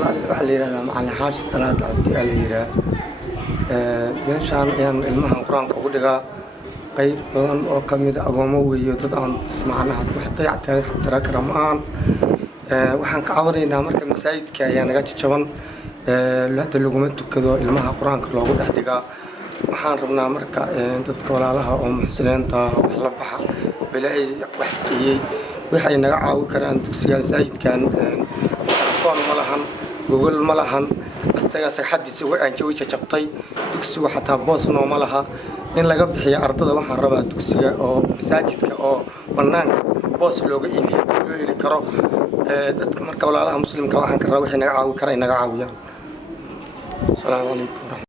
waxaa la yiraahdaa macallin xaashi salaad cabdi aa la yiraa meeshaan ayaan ilmahan qur-aanka ugu dhigaa qayb badan oo ka mid agoomo weeyo dad aan macnaha wax dayactira kara ma ahan waxaan ka cabanaynaa marka masaajidka ayaa naga jajaban hadda laguma tukado ilmaha qur-aanka loogu dhex dhigaa waxaan rabnaa marka dadka walaalaha oo muxsiniinta ah wax la baxa ilaahay wax siiyey waxay naga caawin karaan dugsiga masaajidkan telefoon ma lahan gogol ma lahan asaga sagxadiisa aan jawi jabtay dugsigu xataa boos nooma laha in laga bixiyo ardada waxaan rabaa dugsiga oo masaajidka oo banaanka boos looga iibiyo loo heli karo dadka marka walaalaha muslimka waxaan ka rabaa waxay naga caawin karaan naga caawiyaan. Assalaamu calaykum.